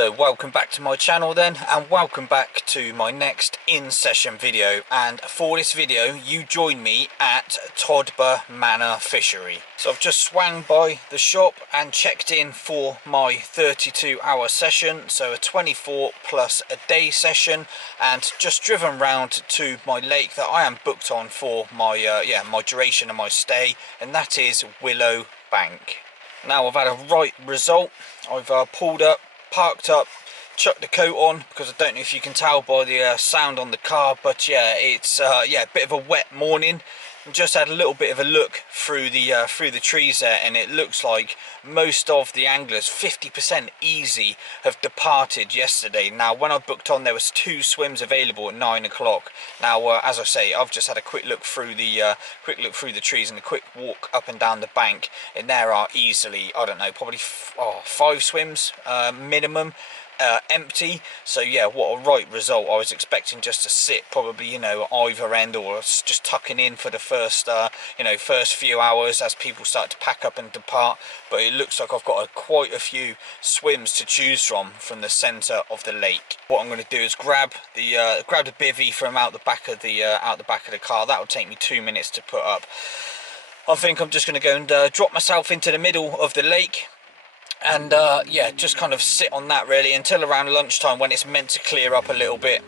So welcome back to my channel then, and welcome back to my next in-session video. And for this video you join me at Todber Manor fishery. So I've just swung by the shop and checked in for my 32-hour session, so a 24 plus a day session, and just driven round to my lake that I am booked on for my my duration of my stay, and that is Willow Bank. Now I've had a right result. I've pulled up, parked up, chucked the coat on, because I don't know if you can tell by the sound on the car, but yeah, it's a bit of a wet morning. And just had a little bit of a look through the trees there, and it looks like most of the anglers, 50% easy, have departed yesterday. Now when I booked on, there was 2 swims available at 9 o'clock. Now as I say, I've just had a quick look through the trees and a quick walk up and down the bank, and there are easily, I don't know, probably 5 swims minimum empty. So yeah, what a right result. I was expecting just to sit probably, you know, either end, or just tucking in for the first first few hours as people start to pack up and depart. But it looks like I've got quite a few swims to choose from the center of the lake. What I'm going to do is grab the bivvy from out the back of the car. That will take me 2 minutes to put up. I think I'm just going to go and drop myself into the middle of the lake, and yeah, just kind of sit on that really until around lunchtime, when it's meant to clear up a little bit.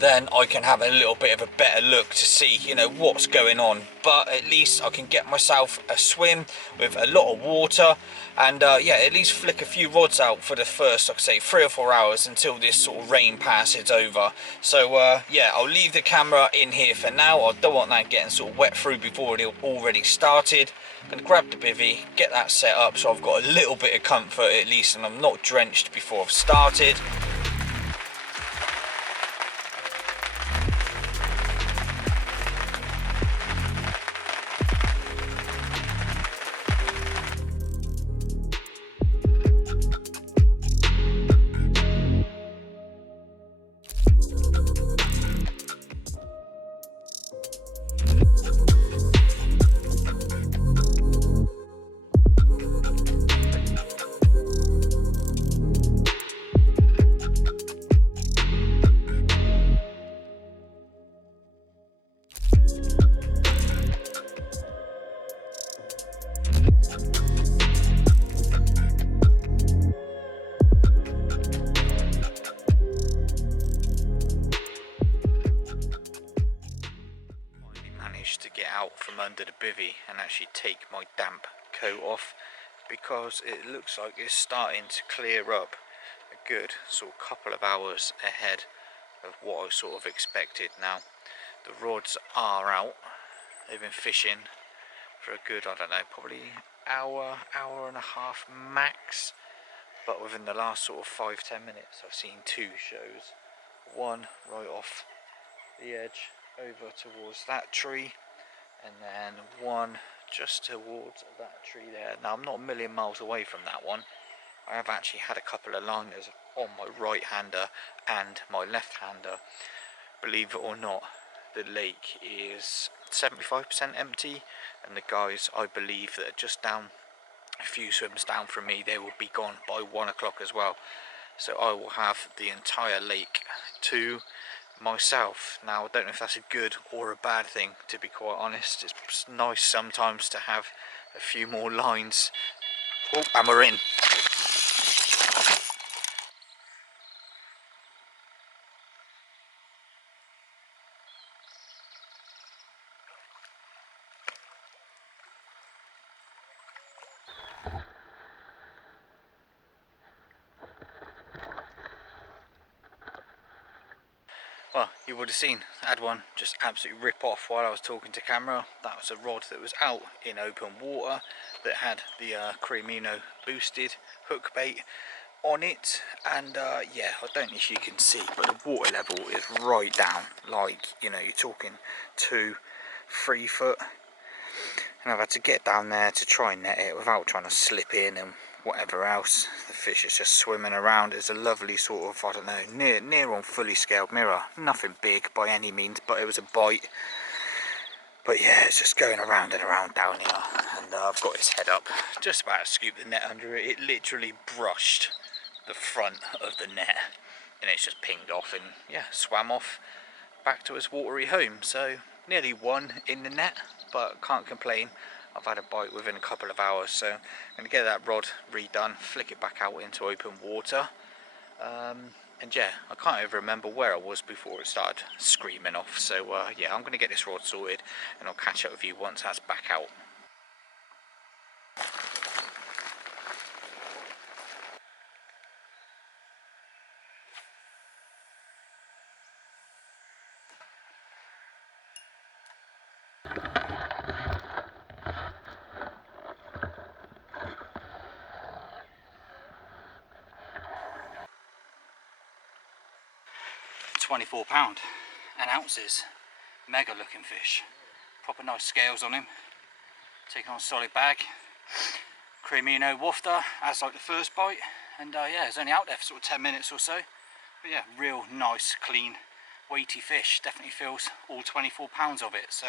Then I can have a little bit of a better look to see, you know, what's going on. But at least I can get myself a swim with a lot of water, and yeah, at least flick a few rods out for the first, like I say, 3 or 4 hours until this sort of rain passes over. So yeah, I'll leave the camera in here for now. I don't want that getting sort of wet through before it already started. I'm going to grab the bivvy, get that set up so I've got a little bit of comfort at least, and I'm not drenched before I've started. To get out from under the bivvy and actually take my damp coat off, because it looks like it's starting to clear up a good sort of couple of hours ahead of what I sort of expected. Now the rods are out. They've been fishing for a good, I don't know, probably hour and a half max, but within the last sort of 5-10 minutes I've seen 2 shows. One right off the edge over towards that tree, and then one just towards that tree there. Now I'm not a million miles away from that one. I have actually had a couple of liners on my right hander and my left hander. Believe it or not, the lake is 75% empty, and the guys, I believe, that are just down a few swims down from me, they will be gone by 1 o'clock as well. So I will have the entire lake to myself. Now I don't know if that's a good or a bad thing, to be quite honest. It's nice sometimes to have a few more lines. Oh, and we're in. Well, you would have seen, I had one just absolutely rip off while I was talking to camera. That was a rod that was out in open water that had the Cremino boosted hook bait on it, and yeah, I don't know if you can see, but the water level is right down, like, you know, you're talking 2-3 foot, and I've had to get down there to try and net it without trying to slip in and whatever else. The fish is just swimming around. It's a lovely sort of, I don't know, near on fully scaled mirror. Nothing big by any means, but it was a bite. But yeah, it's just going around and around down here, and I've got his head up, just about to scoop the net under it. It literally brushed the front of the net, and it's just pinged off and yeah, swam off back to his watery home. So nearly won in the net, but can't complain. I've had a bite within a couple of hours, so I'm going to get that rod redone, flick it back out into open water, and yeah, I can't even remember where I was before it started screaming off. So yeah, I'm going to get this rod sorted and I'll catch up with you once that's back out. £24 and ounces, mega looking fish, proper nice scales on him, taking on a solid bag, creamino wafter as like the first bite, and yeah, it's only out there for sort of 10 minutes or so, but yeah, real nice clean weighty fish, definitely feels all 24 pounds of it. So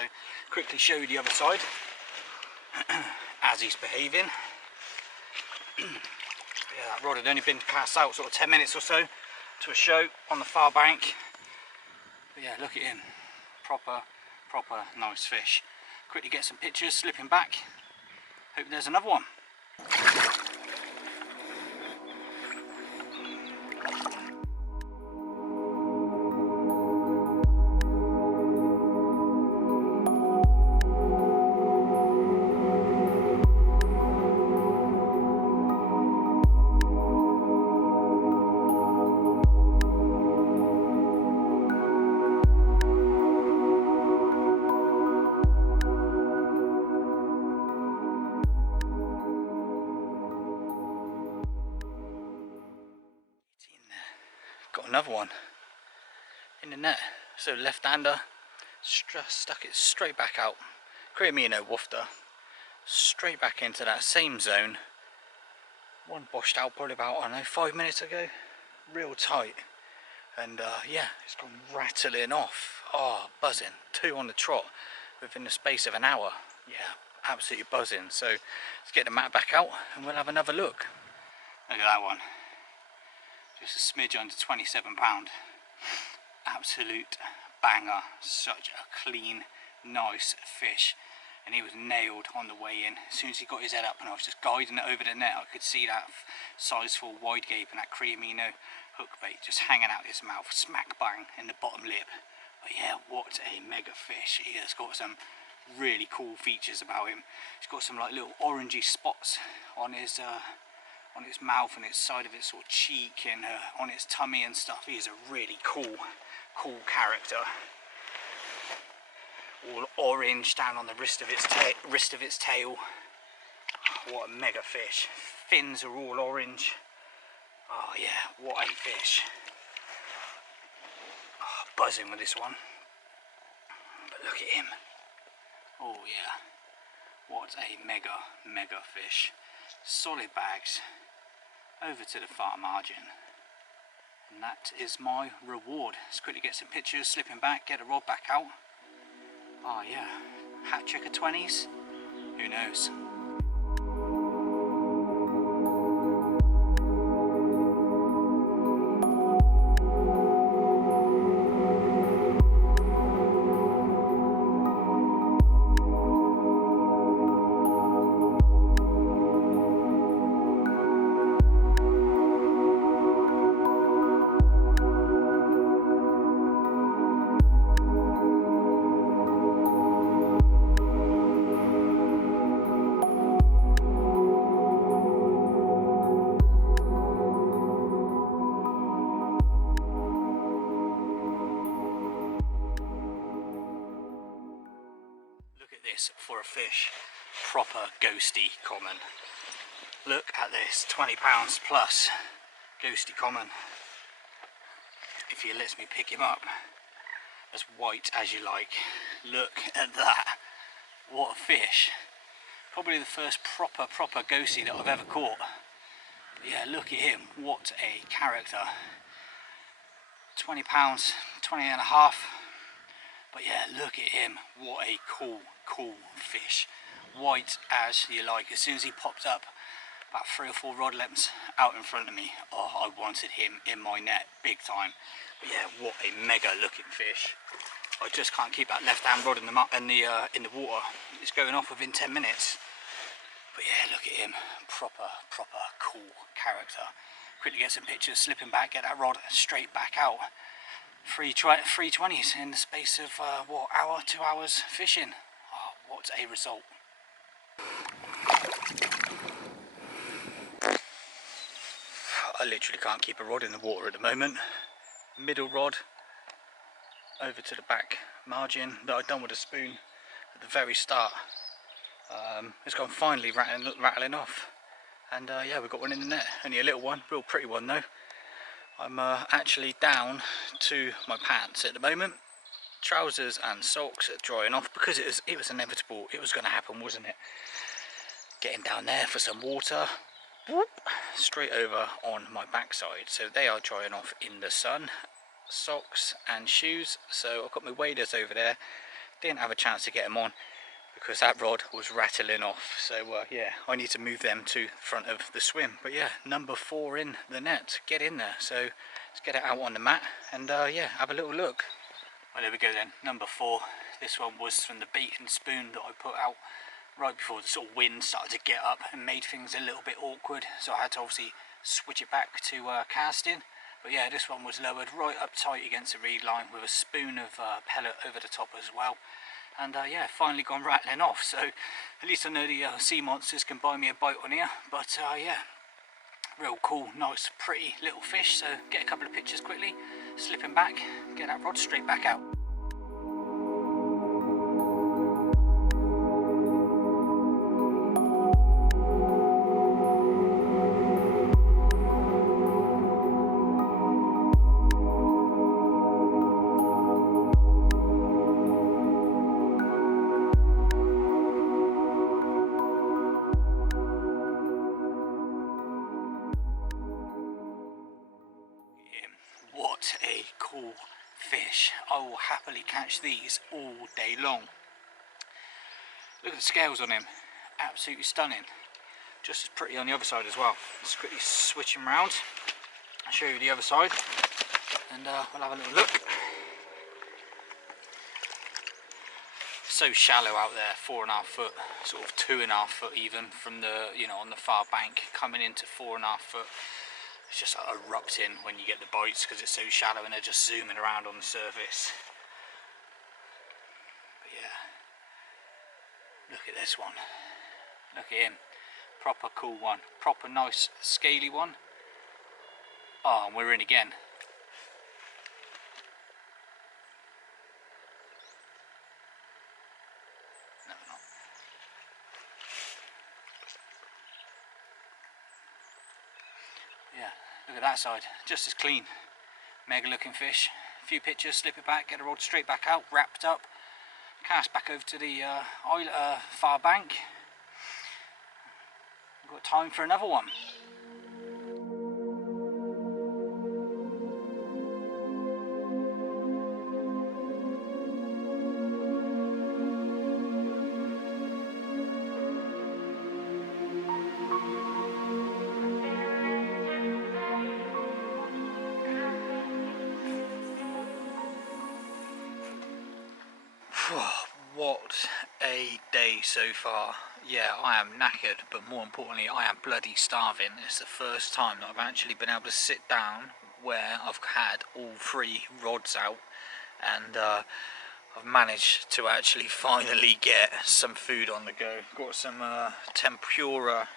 quickly show you the other side as he's behaving. Yeah, that rod had only been cast out sort of 10 minutes or so to a show on the far bank. But yeah, look at him, proper nice fish. Quickly get some pictures, slipping back, hope there's another one. Got another one in the net, so left-hander, stuck it straight back out, creamino wafter, straight back into that same zone. One boshed out probably about, I don't know, 5 minutes ago, real tight, and yeah, it's gone rattling off. Oh, buzzing, 2 on the trot within the space of an hour. Yeah, absolutely buzzing. So let's get the mat back out and we'll have another look. Look at that one. Just a smidge under £27. Absolute banger. Such a clean, nice fish. And he was nailed on the way in. As soon as he got his head up and I was just guiding it over the net, I could see that sizeful wide gape and that creamino hook bait just hanging out his mouth, smack bang in the bottom lip. But yeah, what a mega fish. He has got some really cool features about him. He's got some like little orangey spots on his mouth and its side of its sort of cheek and on its tummy and stuff. He is a really cool character. All orange down on the wrist of its tail. What a mega fish. Fins are all orange. Oh yeah, what a fish. Oh, buzzing with this one. But look at him. Oh yeah, what a mega fish. Solid bags over to the far margin, and that is my reward. Let's quickly get some pictures, slipping back, get a rod back out. Oh yeah, hat trick of 20s, who knows. For a fish, proper ghosty common. Look at this, £20 plus ghosty common. If he lets me pick him up, as white as you like. Look at that, what a fish. Probably the first proper ghosty that I've ever caught. But yeah, look at him, what a character. £20, 20 and a half. But yeah, look at him, what a cool fish. White as you like. As soon as he popped up about 3 or 4 rod lengths out in front of me. Oh, I wanted him in my net big time. But yeah, what a mega looking fish. I just can't keep that left hand rod in the water. It's going off within 10 minutes. But yeah, look at him, proper cool character. Quickly get some pictures, slipping back, get that rod straight back out. 320s in the space of what, hour, 2 hours fishing. Oh, what a result. I literally can't keep a rod in the water at the moment. Middle rod over to the back margin that I'd done with a spoon at the very start. It's gone finally rattling off, and yeah, we've got one in the net. Only a little one, real pretty one though. I'm actually down to my pants at the moment. Trousers and socks are drying off because it was inevitable. It was going to happen, wasn't it? Getting down there for some water, whoop, straight over on my backside. So they are drying off in the sun. Socks and shoes. So I've got my waders over there. Didn't have a chance to get them on because that rod was rattling off. So yeah, I need to move them to the front of the swim. But yeah, number 4 in the net. Get in there. So let's get it out on the mat and yeah, have a little look. Well, there we go then, number 4. This one was from the bait and spoon that I put out right before the sort of wind started to get up and made things a little bit awkward. So I had to obviously switch it back to casting. But yeah, this one was lowered right up tight against the reed line with a spoon of pellet over the top as well. And yeah, finally gone rattling off. So at least I know the sea monsters can buy me a bite on here. But yeah, real cool, nice, pretty little fish. So get a couple of pictures quickly, slip him back, get that rod straight back out. What a cool fish. I will happily catch these all day long. Look at the scales on him, absolutely stunning. Just as pretty on the other side as well. Let's quickly switch him around, I'll show you the other side and we'll have a little look. So shallow out there, 4.5 foot, sort of 2.5 foot even from the, you know, on the far bank, coming into 4.5 foot. It's just like erupting when you get the bites because it's so shallow and they're just zooming around on the surface. But yeah, look at this one. Look at him. Proper cool one. Proper nice scaly one. Oh, and we're in again. No, we're not. Yeah, look at that side, just as clean. Mega looking fish. A few pictures, slip it back, get the rod straight back out, wrapped up, cast back over to the far bank. We've got time for another one. What a day so far. Yeah, I am knackered, but more importantly I am bloody starving. It's the first time that I've actually been able to sit down where I've had all 3 rods out and I've managed to actually finally get some food on the go. Got some tempura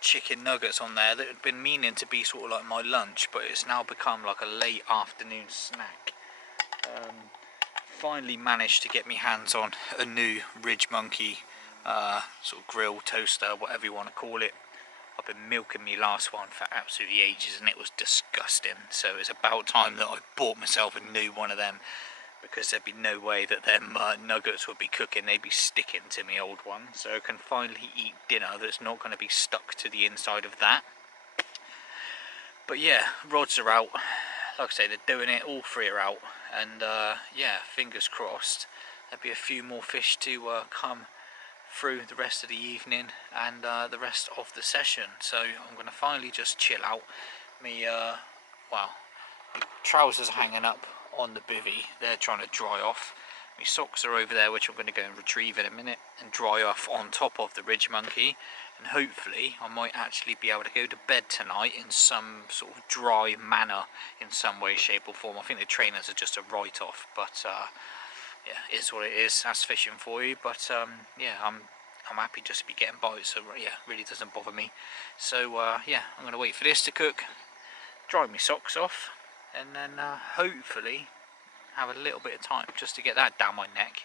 chicken nuggets on there that had been meaning to be sort of like my lunch, but it's now become like a late afternoon snack. Finally managed to get my hands on a new Ridge Monkey sort of grill toaster, whatever you want to call it. I've been milking my last one for absolutely ages and it was disgusting, so it's about time that I bought myself a new one of them, because there'd be no way that them nuggets would be cooking. They'd be sticking to my old one, so I can finally eat dinner that's not going to be stuck to the inside of that. But yeah, rods are out. Like I say, they're doing it, all 3 are out, and yeah, fingers crossed there'll be a few more fish to come through the rest of the evening and the rest of the session. So I'm going to finally just chill out. Me well, trousers are hanging up on the bivvy, they're trying to dry off. My socks are over there, which I'm going to go and retrieve in a minute and dry off on top of the Ridge Monkey, and hopefully I might actually be able to go to bed tonight in some sort of dry manner in some way, shape or form. I think the trainers are just a write-off, but yeah, it is what it is. That's fishing for you. But yeah, I'm happy just to be getting by, so yeah, really doesn't bother me. So yeah, I'm going to wait for this to cook, dry my socks off, and then hopefully have a little bit of time just to get that down my neck.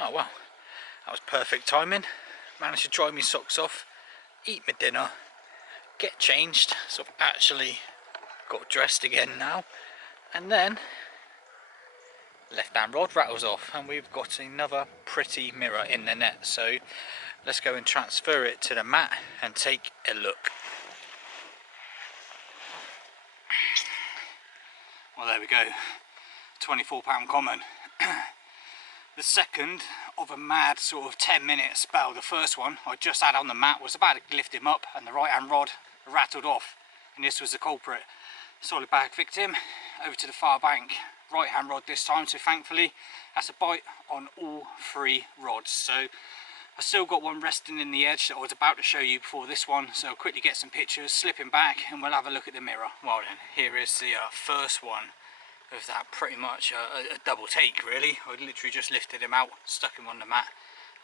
Oh well, that was perfect timing. Managed to dry my socks off, eat my dinner, get changed, so I've actually got dressed again now, and then left hand rod rattles off and we've got another pretty mirror in the net. So let's go and transfer it to the mat and take a look. Well, there we go, £24 common. The second of a mad sort of 10-minute spell. The first one I just had on the mat, was about to lift him up and the right hand rod rattled off, and this was the culprit. Solid bag victim, over to the far bank, right hand rod this time, so thankfully that's a bite on all 3 rods. So I still got one resting in the edge that I was about to show you before this one, so I'll quickly get some pictures, slip him back, and we'll have a look at the mirror. Well then, here is the first one of that, pretty much a double take really. I literally just lifted him out, stuck him on the mat.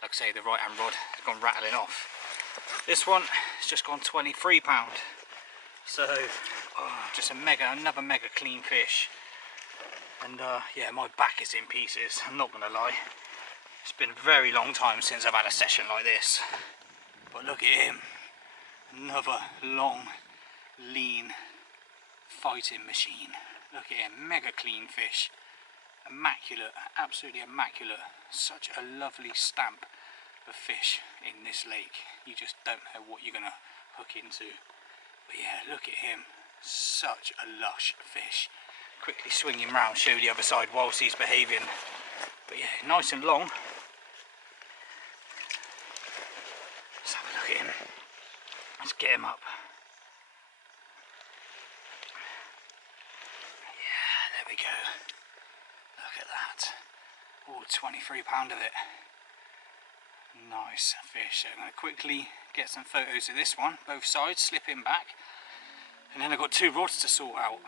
Like I say, the right hand rod has gone rattling off. This one has just gone £23. So just another mega clean fish. And yeah, my back is in pieces, I'm not gonna lie. It's been a very long time since I've had a session like this. But look at him, another long, lean fighting machine. Look at him, mega clean fish, immaculate, absolutely immaculate. Such a lovely stamp of fish in this lake. You just don't know what you're gonna hook into. But yeah, look at him, such a lush fish. Quickly swing him round, show the other side whilst he's behaving. But yeah, nice and long. Let's have a look at him. Let's get him up. Yeah, there we go. Look at that. Oh, £23 of it. Nice fish. So I'm going to quickly get some photos of this one, both sides, slip him back. And then I've got 2 rods to sort out.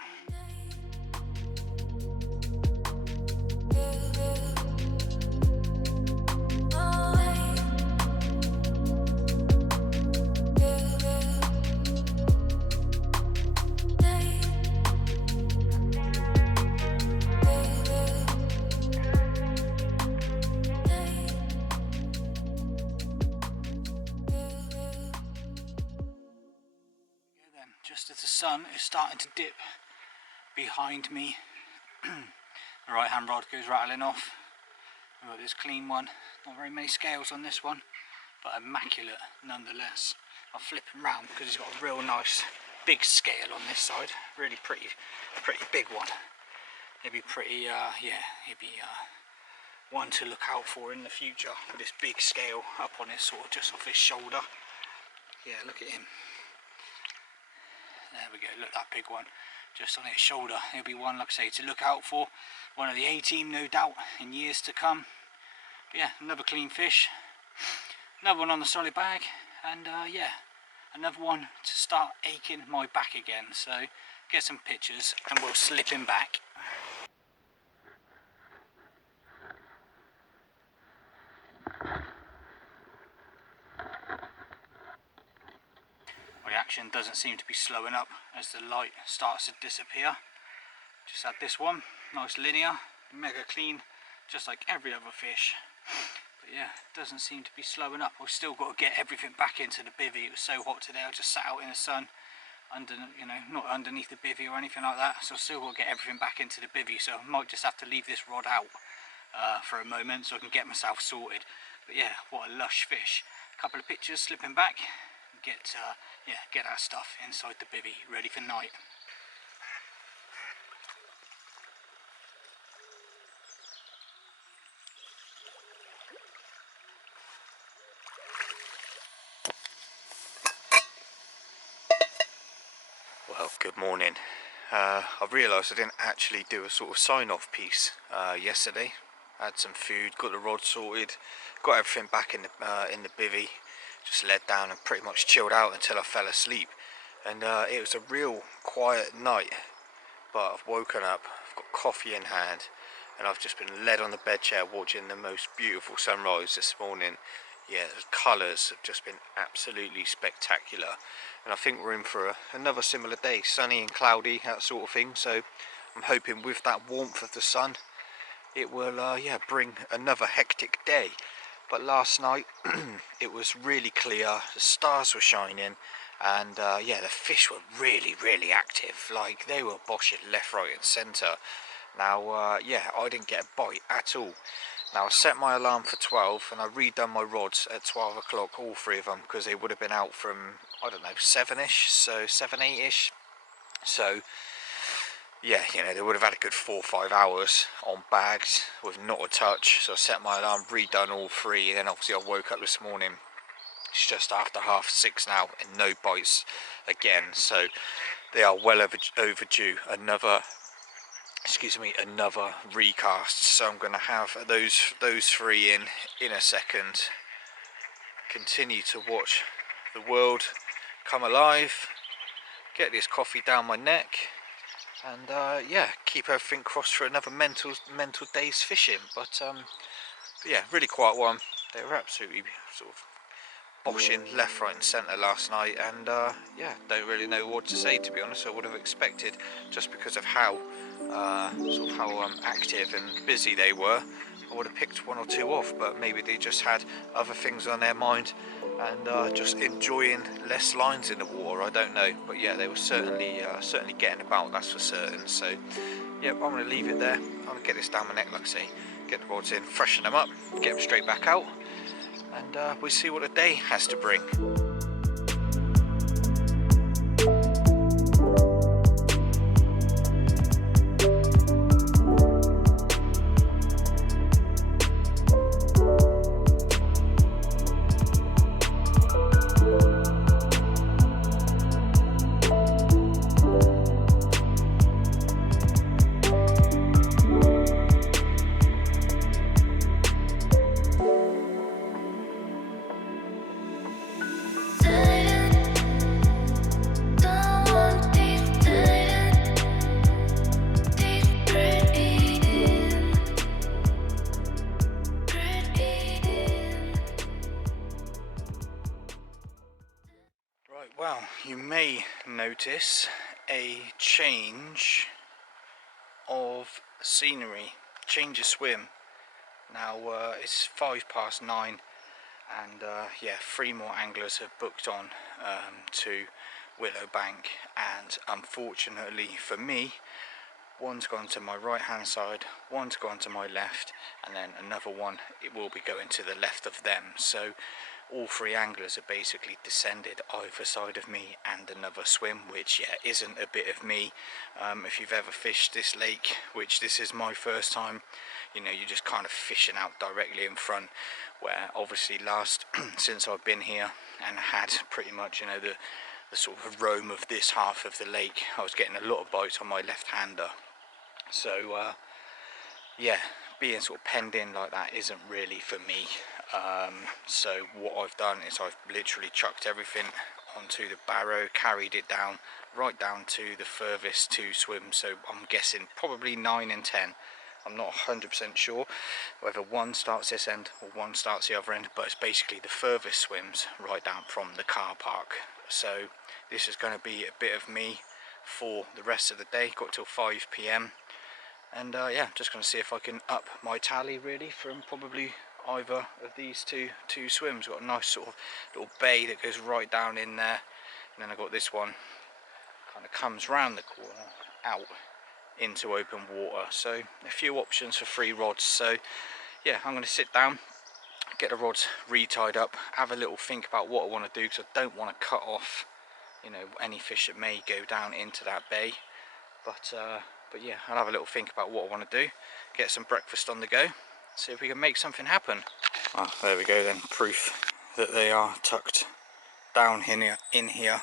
Just as the sun is starting to dip behind me, the right hand rod goes rattling off. We've got this clean one, not very many scales on this one, but immaculate nonetheless. I'll flip him round because he's got a real nice big scale on this side, really pretty big one. He'll be pretty, yeah, he'll be one to look out for in the future with this big scale up on his sort of just off his shoulder. Yeah, look at him. There we go, look, that big one just on its shoulder. He'll be one, like I say, to look out for. One of the A-team, no doubt, in years to come. But yeah, another clean fish. Another one on the solid bag. And yeah, another one to start aching my back again. So get some pictures and we'll slip him back. Action doesn't seem to be slowing up as the light starts to disappear. Just had this one, nice linear, mega clean, just like every other fish. But yeah, doesn't seem to be slowing up. I've still got to get everything back into the bivvy. It was so hot today, I just sat out in the sun, under, you know, not underneath the bivvy or anything like that. So I've still got to get everything back into the bivvy. So I might just have to leave this rod out for a moment so I can get myself sorted. But yeah, what a lush fish. A couple of pictures slipping back. and get that stuff inside the bivvy ready for night. Well, good morning. I've realised I didn't actually do a sort of sign-off piece yesterday. I had some food, got the rod sorted, got everything back in the bivvy, just led down and pretty much chilled out until I fell asleep. And it was a real quiet night, but I've woken up, I've got coffee in hand, and I've just been led on the bed chair watching the most beautiful sunrise this morning. Yeah, the colours have just been absolutely spectacular, and I think we're in for another similar day, sunny and cloudy, that sort of thing. So I'm hoping with that warmth of the sun it will bring another hectic day. But last night it was really clear, the stars were shining, and the fish were really active. Like, they were boshing left, right and centre. Now I didn't get a bite at all. Now I set my alarm for 12 and I redone my rods at 12 o'clock, all three of them, because they would have been out from, I don't know, 7ish, so 7, 8ish. So yeah, they would have had a good 4 or 5 hours on bags with not a touch. So I set my alarm, redone all three, and then obviously I woke up this morning. It's just after 6:30 now and no bites again. So they are well overdue another recast. So I'm going to have those three in a second. Continue to watch the world come alive, get this coffee down my neck, and keep everything crossed for another mental day's fishing. But yeah, really quiet one. They were absolutely sort of boshing left, right and centre last night, and don't really know what to say, to be honest. I would have expected, just because of how active and busy they were, I would have picked one or two off, but maybe they just had other things on their mind and just enjoying less lines in the water. I don't know, but yeah, they were certainly getting about, that's for certain. So yeah, I'm going to leave it there. I'm going to get this down my neck, like I say, get the rods in, freshen them up, get them straight back out, and we'll see what the day has to bring. Well, you may notice a change of scenery, change of swim. Now it's 9:05, and 3 more anglers have booked on to Willow Bank, and unfortunately for me, one's gone to my right hand side, one's gone to my left, and then another one, it will be going to the left of them. So all 3 anglers are basically descended either side of me and another swim, which isn't a bit of me. If you've ever fished this lake, which this is my first time, you're just kind of fishing out directly in front, where obviously since I've been here and had pretty much the sort of roam of this half of the lake, I was getting a lot of bites on my left-hander. So being sort of penned in like that isn't really for me. So what I've done is I've literally chucked everything onto the barrow, carried it down right down to the furthest 2 swims. So I'm guessing probably 9 and 10. I'm not 100% sure whether one starts this end or one starts the other end, but it's basically the furthest swims right down from the car park. So this is going to be a bit of me for the rest of the day. Got till 5 PM, and just going to see if I can up my tally really from probably either of these two swims. Got a nice sort of little bay that goes right down in there, and then I got this one kind of comes round the corner out into open water. So a few options for 3 rods. So yeah, I'm going to sit down, get the rods re-tied up, have a little think about what I want to do, because I don't want to cut off, you know, any fish that may go down into that bay. But yeah, I'll have a little think about what I want to do, get some breakfast on the go, see if we can make something happen. Oh, there we go then, proof that they are tucked down in here.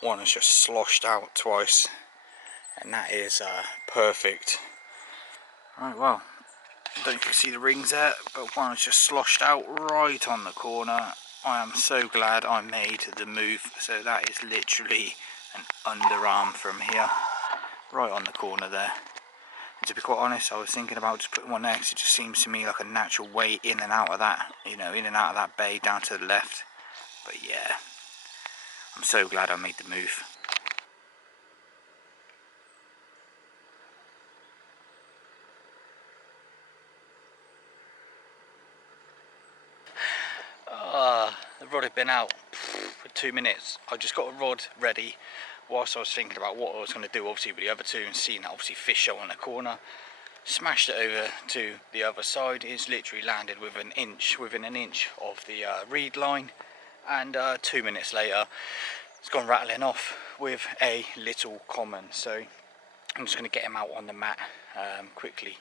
One has just sloshed out twice, and that is perfect. Right, well, I don't know if you can see the rings there, but one has just sloshed out right on the corner. I am so glad I made the move. So that is literally an underarm from here, right on the corner there. And to be quite honest, I was thinking about just putting one there, because it just seems to me like a natural way in and out of that, you know, in and out of that bay down to the left. But yeah, I'm so glad I made the move. The rod had been out for 2 minutes. I just got a rod ready whilst I was thinking about what I was going to do, obviously with the other two, and seeing that obviously fish show on the corner. Smashed it over to the other side. It's literally landed within an inch of the reed line, and 2 minutes later it's gone rattling off with a little common. So I'm just going to get him out on the mat quickly,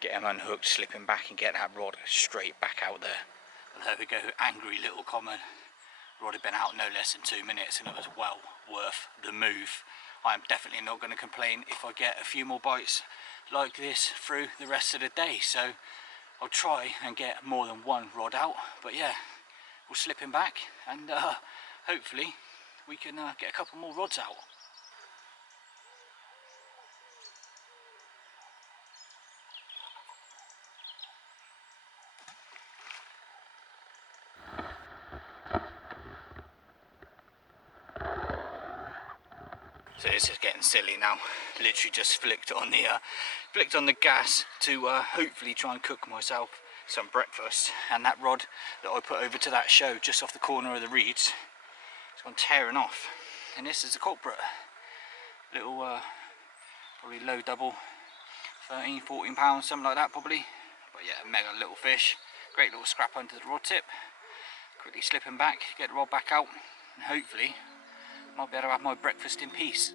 get him unhooked, slip him back, and get that rod straight back out there. And there we go, angry little common. Rod had been out no less than 2 minutes, and it was well worth the move. I am definitely not going to complain if I get a few more bites like this through the rest of the day. So I'll try and get more than one rod out. But yeah, we'll slip him back, and hopefully we can get a couple more rods out. So this is getting silly now. Literally just flicked on the gas to hopefully try and cook myself some breakfast. And that rod that I put over to that show just off the corner of the reeds, it's gone tearing off. And this is the culprit. Little, probably low double, 13, 14 pounds, something like that probably. But yeah, mega little fish. Great little scrap under the rod tip. Quickly slip him back, get the rod back out, and hopefully might be able to have my breakfast in peace.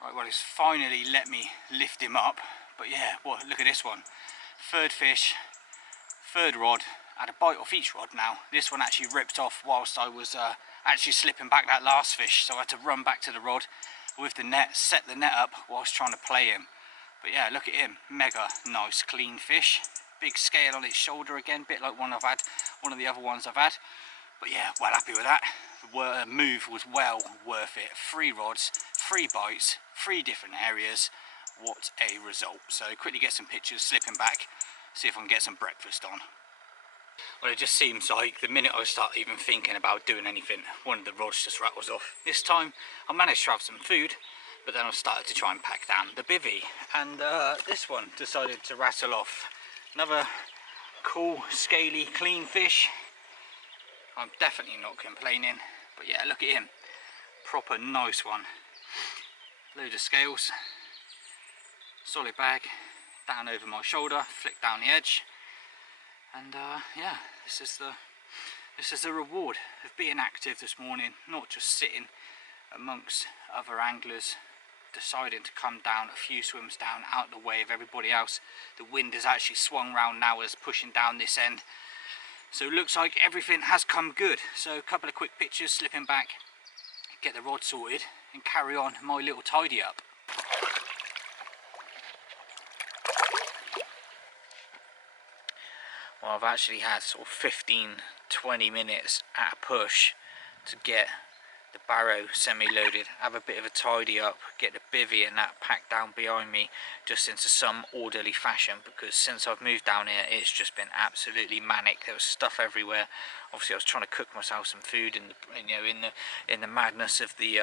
Right, well, it's finally let me lift him up. But yeah, well, look at this one. Third fish, third rod, had a bite off each rod now. This one actually ripped off whilst I was actually slipping back that last fish. So I had to run back to the rod with the net, set the net up whilst trying to play him. But yeah, look at him, mega nice clean fish. Big scale on its shoulder again, bit like one of the other ones I've had. But yeah, well happy with that. The move was well worth it. 3 rods, 3 bites, 3 different areas. What a result. So quickly get some pictures, slip him back, see if I can get some breakfast on. Well, it just seems like the minute I start even thinking about doing anything, one of the rods just rattles off. This time I managed to have some food, but then I started to try and pack down the bivvy, and this one decided to rattle off. Another cool, scaly, clean fish. I'm definitely not complaining, but yeah, look at him. Proper nice one. Load of scales, solid bag, down over my shoulder, flick down the edge, and yeah, this is the reward of being active this morning, not just sitting amongst other anglers, deciding to come down a few swims down out the way of everybody else. The wind has actually swung round now as pushing down this end, so it looks like everything has come good. So a couple of quick pictures, slipping back, get the rod sorted, and carry on my little tidy up. Well, I've actually had sort of 15-20 minutes at a push to get the barrow semi-loaded, have a bit of a tidy up, get the bivvy and that packed down behind me just into some orderly fashion, because since I've moved down here it's just been absolutely manic. There was stuff everywhere. Obviously I was trying to cook myself some food in the madness of the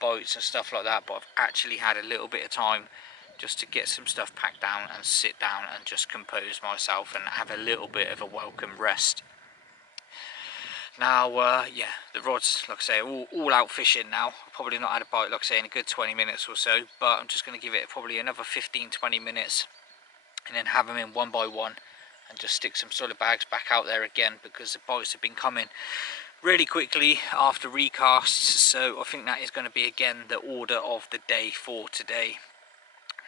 bites and stuff like that, but I've actually had a little bit of time just to get some stuff packed down and sit down and just compose myself and have a little bit of a welcome rest. Now, yeah, the rod's, like I say, all out fishing now. I've probably not had a bite, like I say, in a good 20 minutes or so, but I'm just going to give it probably another 15-20 minutes and then have them in one by one and just stick some solid bags back out there again, because the bites have been coming really quickly after recasts. So I think that is going to be again the order of the day for today.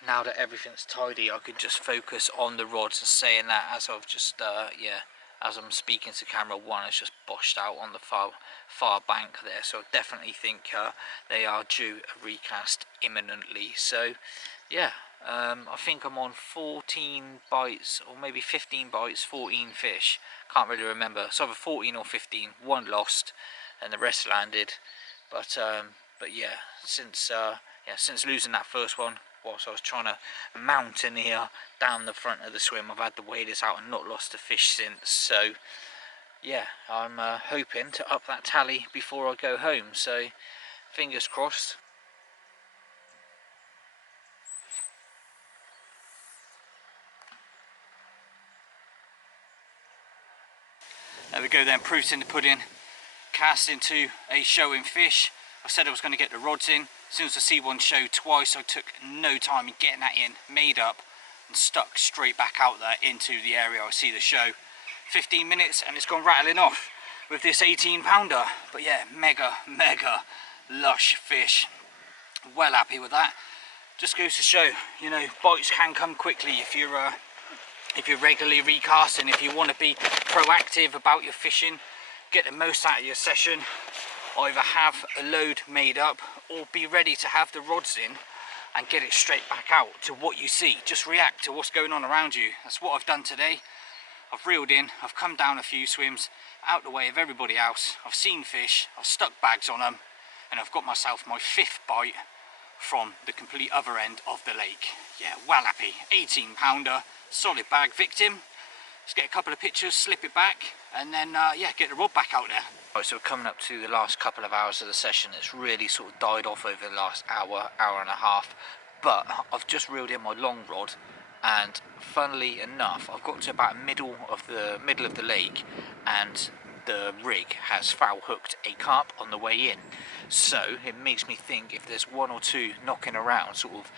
Now that everything's tidy, I could just focus on the rods, and saying that as I've just yeah, as I'm speaking to camera, one is just boshed out on the far bank there, so I definitely think they are due a recast imminently. So yeah, I think I'm on 14 bites or maybe 15 bites, 14 fish, can't really remember. It's either 14 or 15, one lost and the rest landed. But yeah, since losing that first one whilst I was trying to mountaineer down the front of the swim, I've had the waders out and not lost a fish since. So yeah, I'm hoping to up that tally before I go home, so fingers crossed. There we go then, proofs in the pudding. Cast into a showing fish. I said I was going to get the rods in. As soon as I see one show twice, I took no time in getting that in, made up and stuck straight back out there into the area I see the show. 15 minutes and it's gone rattling off with this 18-pounder. But yeah, mega lush fish. Well happy with that. Just goes to show, you know, bites can come quickly if you're regularly recasting. If you want to be proactive about your fishing, get the most out of your session, either have a load made up or be ready to have the rods in and get it straight back out to what you see. Just react to what's going on around you. That's what I've done today. I've reeled in, I've come down a few swims out the way of everybody else, I've seen fish, I've stuck bags on them, and I've got myself my 5th bite from the complete other end of the lake. Yeah, well happy. 18-pounder, solid bag victim. Let's get a couple of pictures, slip it back, and then yeah, get the rod back out there. Right, so we're coming up to the last couple of hours of the session. It's really sort of died off over the last hour and a half, but I've just reeled in my long rod, and funnily enough, I've got to about middle of the lake, and the rig has foul hooked a carp on the way in. So it makes me think if there's one or two knocking around sort of,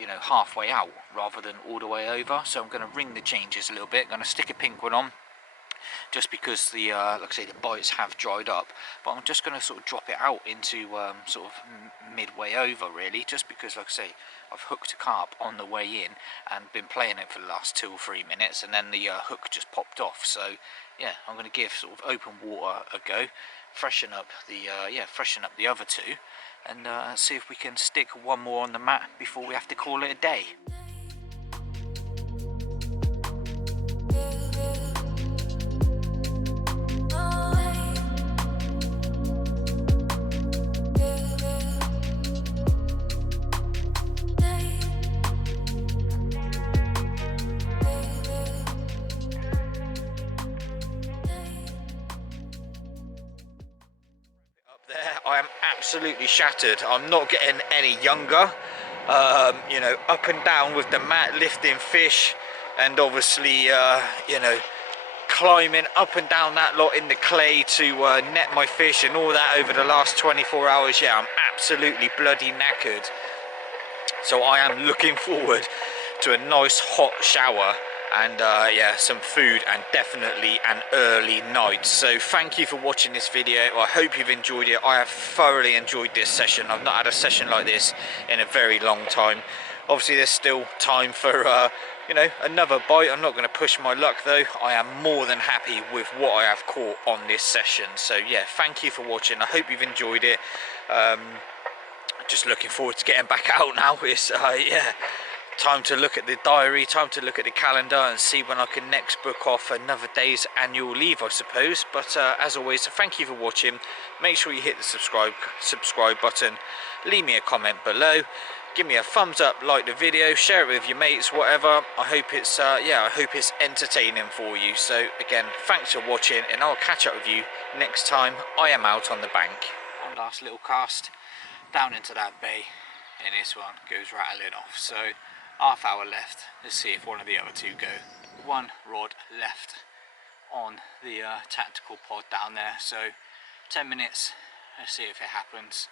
you know, halfway out rather than all the way over. So I'm going to ring the changes a little bit. I'm going to stick a pink one on just because the like I say, the bites have dried up, but I'm just going to sort of drop it out into sort of midway over really, just because like I say, I've hooked a carp on the way in and been playing it for the last 2 or 3 minutes, and then the hook just popped off. So yeah, I'm going to give sort of open water a go, freshen up the other 2, and see if we can stick one more on the mat before we have to call it a day. I am absolutely shattered. I'm not getting any younger. You know, up and down with the mat, lifting fish, and obviously, you know, climbing up and down that lot in the clay to net my fish and all that over the last 24 hours. Yeah, I'm absolutely bloody knackered. So I am looking forward to a nice hot shower and yeah, some food, and definitely an early night. So thank you for watching this video. I hope you've enjoyed it. I have thoroughly enjoyed this session. I've not had a session like this in a very long time. Obviously there's still time for you know, another bite. I'm not going to push my luck though. I am more than happy with what I have caught on this session. So yeah, thank you for watching. I hope you've enjoyed it. Just looking forward to getting back out now. It's yeah, time to look at the diary, time to look at the calendar and see when I can next book off another day's annual leave, I suppose. But as always, thank you for watching. Make sure you hit the subscribe button, leave me a comment below, give me a thumbs up, like the video, share it with your mates, whatever. I hope it's yeah, I hope it's entertaining for you. So again, thanks for watching, and I'll catch up with you next time I am out on the bank. One last little cast down into that bay, and this one goes rattling off. So half hour left. Let's see if one of the other 2 go. 1 rod left on the tactical pod down there. So 10 minutes, let's see if it happens.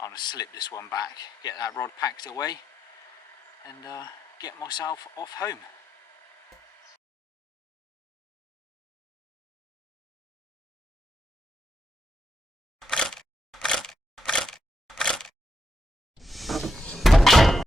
I'm going to slip this one back, get that rod packed away, and get myself off home.